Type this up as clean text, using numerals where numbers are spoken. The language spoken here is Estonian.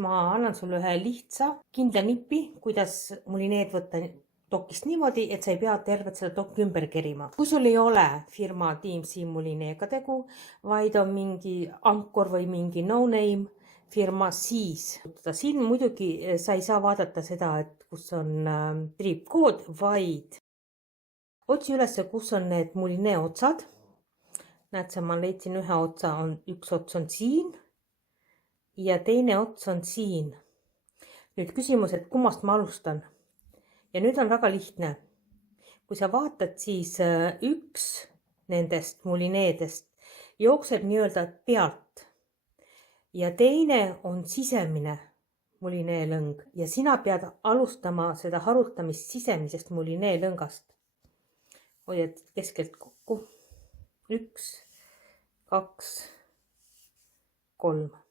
Ma annan sulle ühe lihtsa kindla nipi, kuidas mulineed võtta dokist niimoodi, et sa ei pea tervet seda dokki ümber kerima. Kui sul ei ole firma Teamsi mulineega tegu, vaid on mingi Ankor või mingi no-name firma, siis siin muidugi sa ei saa vaadata seda, et kus on triipkood, vaid otsi üles, kus on need mulinee otsad. Näed sa, ma leidsin ühe otsa, üks ots on siin ja teine ots on siin. Nüüd küsimus, et kummast ma alustan. Ja nüüd on väga lihtne. Kui sa vaatad, siis üks nendest mulineedest jookseb nii-öelda pealt. Ja teine on sisemine mulineelõng. Ja sina pead alustama seda harutamist sisemisest mulineelõngast. Hoiad keskelt kokku. 1, 2, 3.